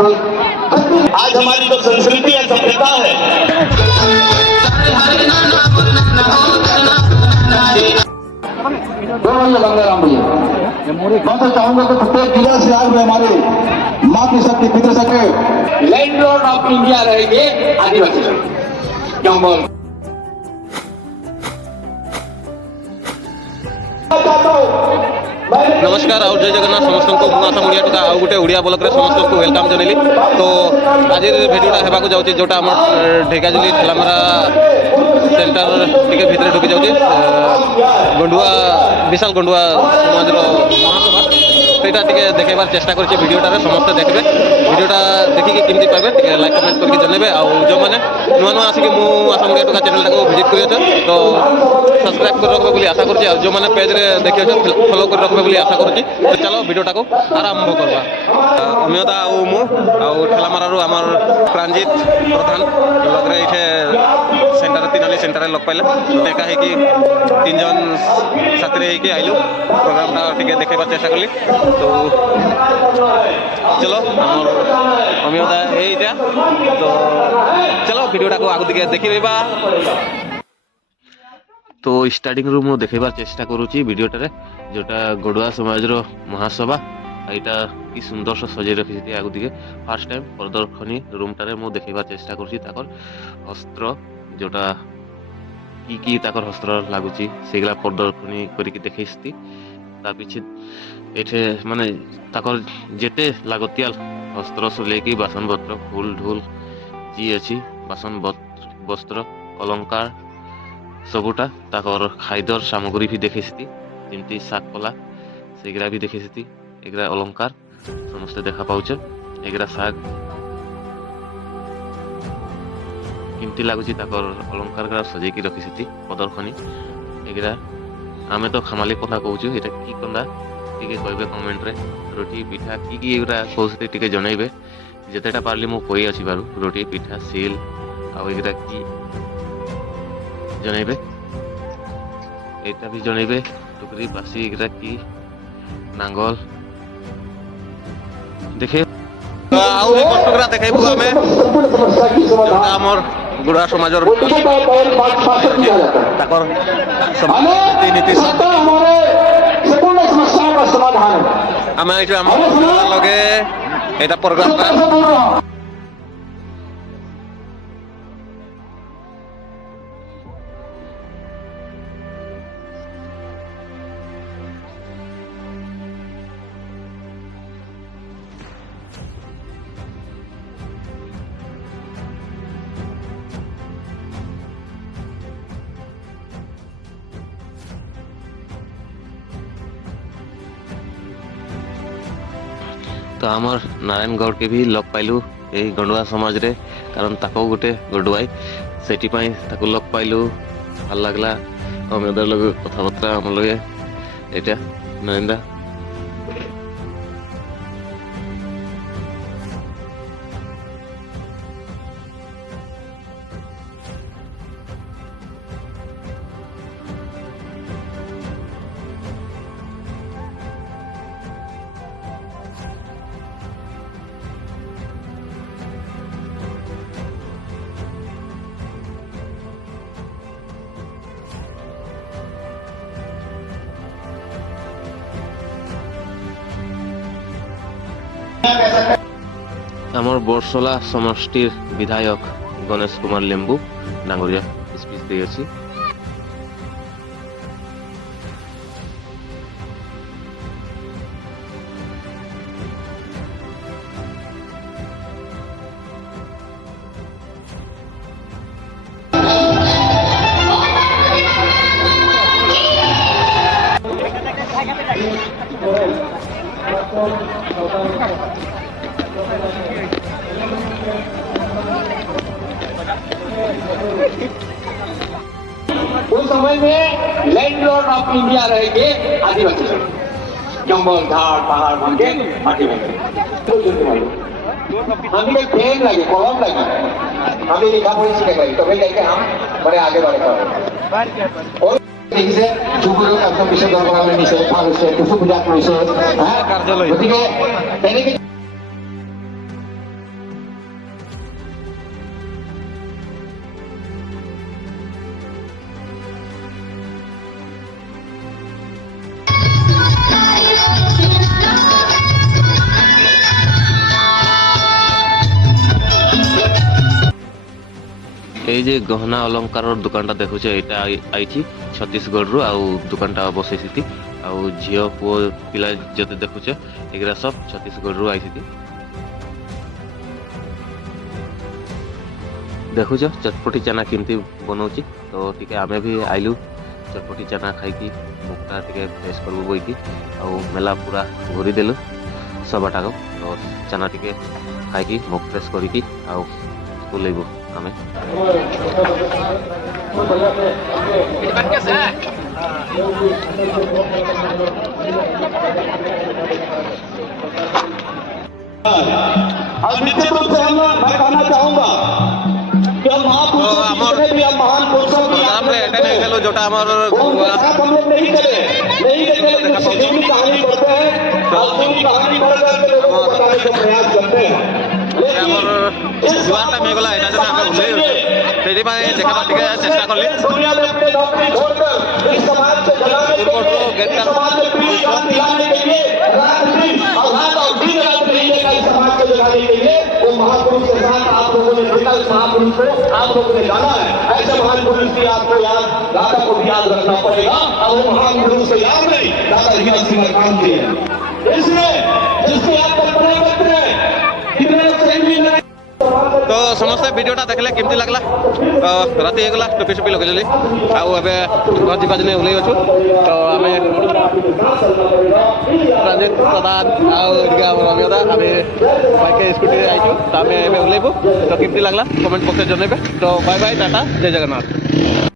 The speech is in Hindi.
आज हमारी जो संस्कृति है, सभ्यता है, मैं तो चाहूंगा कि प्रत्येक जिला से आज में हमारे माँ की शक्ति पिता सके लैंड लॉर्ड ऑफ इंडिया रहेंगे आदिवासी लोग। क्यों बोल नमस्कार आउ जय जगन्नाथ समस्त को आसाम ओडिया टका आउ गोटे ओडिया ब्लॉक रे समस्त को वेलकम जनैली। तो आज भिडियोटा हेबाकु जाउची जोटा हमर ढेकाजुली ठेलामरा सेंटर टिके भितरे ढुकी जाउची गंडुआ विशाल गंडुआ समाजर महासभा सेटा टिके देखेबार चेष्टा करछि। भिडियोटा रे समस्त देखबे, भिडियोटा देखिके केमति पाबे टिके लाइक कमेंट करके जनेबे। आउ जो माने नुआ नुआ आसी के मु आसाम ओडिया टका चैनल टाको विजिट करियो तो सब्सक्राइब कर रखबे बोली आशा करछि। जो माने पेज रे देखियो फॉलो कर रखबे बोली आशा करछि। तो चलो भिडियोटा को आरंभ करबा। अमियदा आउ मु आउ ठेलामारारु हमर प्रांजित प्रधान लगरे इथे सेंटर तीनाली सेंटर लग पाइले एका है कि तीन जन साथी है कि आइलु प्रोग्रामटा टिके देखेबा चेष्टा करली। तो चलो हमर अमियदा एइटा तो चलो भिडियोटा को आगु दिके देखिबा। तो स्टार्टिंग रूम देखेबार चेष्टा करूची भिडियोटारे जोटा गडुआ समाजर महासभा एटा कि सुंदर से सजाई रखी आगु दिके फार्स्ट टाइम प्रदर्शनी रूमटारे मु देखेबार चेष्टा करूची ताकर हस्त्र जोटा की ताकर हस्त्र लागुची सेगला प्रदर्शनी करिक देखैस्ती। ता पीछे एठे माने ताकर जेते लागतियाल हस्त्र से लेके बासन पत्र फूल ढोल जी अछि बासन वस्त्र अलंकार सबुटा ताकर खाद्यर सामग्री भी देखैस्ती जेमती साग पला सेगरा भी देखैस्ती एगरा अलंकार समस्त देखा पाउछ। एगरा साग केमती लागुची ताकर अलंकार ग्रा सजाई की रखिसेती प्रदर्शनी एगरा आमे तो खामाली कथा कहूछु एटा की कंदा टिके कहबे कमेंट रे रोटी पिठा की एगरा कहउते टिके जणाइबे जतेटा पारली मु कहि अछि बारू रोटी पिठा सेल आ एगरा की जणाइबे एटा भी जणाइबे टुकरी बासी एगरा की नांगल देखे आउ एक टुकरा देखाइबु हमें हमर गुड़ा समाजर ताकर नीति आमे एटा हमर लगे एटा प्रोग्राम तो आमर नारायणगढ़ के भी लग पाइलु यही गंडुआ समाज रे कारण ताको गोटे गडुआई सेठी पाई ताको लग पाइलु भल लागला अमेदर लग कथाबार्ता हम लगे एटा नरेंद्र आमर बरसला समष्टिर विधायक गणेश कुमार लेम्बू डांगरिया स्पीच दे अछि। उस समय में लैंड लॉर्ड ऑफ इंडिया रहेंगे आदिवासी लोग। जंगल झाड़ पहाड़ बन के माटी बन हमें पेन लगे कलम लगी हमें लिखा पढ़ी सीखे गई तभी जाके हम बड़े आगे बढ़े और দেখিছে চুকুৰৰ একদম পিছত দৰকাৰ নিছে ভাল হৈছে কুচু পূজা কৰিছে গতিকে তেনেকে এই যে গহনা অলঙ্কারর দোকানটা দেখুছে এটা আইছি ছত্তিশগড়রু আউ দোকানটা বসেছিতি আউ ঝিও পুଅ পিলা যদি দেখুছে এগুলা সব ছত্তিশগড়রু আইছিতি ଦେଖୁଛ ଚଟପଟି ଚାନା କେମିତି ବନଉଛି ତ ଟିକେ ଆମେ ବି ଆଇଲୁ ଚଟପଟି ଚାନା ଖାଇକି ମୁଖଟା ଟିକେ ଫ୍ରେଶ୍ କରିବୁ ବୋଇକି ଆଉ ମେଲା ପୁରା ଘୁରିଦେଲୁ ସବାଟାକୁ ତ ଚାନା ଟିକେ ଖାଇକି ମୁଖ ଫ୍ରେଶ୍ କରିକି ଆଉ ବୁଲେଇବୁ ଆମେ और निश्चित रूप से मैं कहना चाहूंगा कि हम महापुरुषों की भी हम महान पुरुषों की प्रोग्राम रे अटेंड ହେଇଗଲୁ जोटा हमर हम लोग नहीं चले संजीवनी कहानी पढ़ते हैं और संजीवनी कहानी पढ़ करके लोगों को बताने का प्रयास करते हैं ଆମର ଯୁଆଟା ହେଇଗଲା ଏଇଟା ଯଦି ଆମେ ଭୁଲେଇ ସେଥିପାଇଁ ଦେଖବା ଟିକେ ଚେଷ୍ଟା କଲି दुनिया में अपने नौकरी छोड़कर इस समाज से जगाने के लिए इस समाज में पीढ़ी का दिलाने के लिए रात्रि और रात और दिन रात रहिए का इस समाज को जगाने के लिए वो महापुरुष के साथ आप लोगों ने देखा इस महापुरुष को आप लोगों ने जाना है ऐसे महान पुरुष की आपको याद दादा को भी याद रखना पड़ेगा और वो महान पुरुष से याद नहीं दादा जी का काम किए इसलिए जिसकी आप कल्पना करते हैं कितने सही भी नहीं तो समस्ते भिडियोटा देखले केमती लागला राति ହେଇଗଲା ଟୋପି ଟୋପି ଲଗେଇଲି ଆଉ ଏବେ ଘର ଯିବା ଦିନେ ଓହ୍ଲେଇ ଅଛୁ ତ ଆମେ ରଞ୍ଜିତ ପ୍ରଧାନ ଆଉ ଏରିକା ରବିଦା ଆମେ ବାଇକ୍ ସ୍କୁଟିରେ ଆଇଛୁ ତ ଆମେ ଏବେ ଓହ୍ଲେଇବୁ ତ କେମତି ଲାଗଲା କମେଣ୍ଟ ବକ୍ସରେ ଜଣାଇବେ ତ ବାଏ ବାଏ ଟାଟା ଜୟ ଜଗନ୍ନାଥ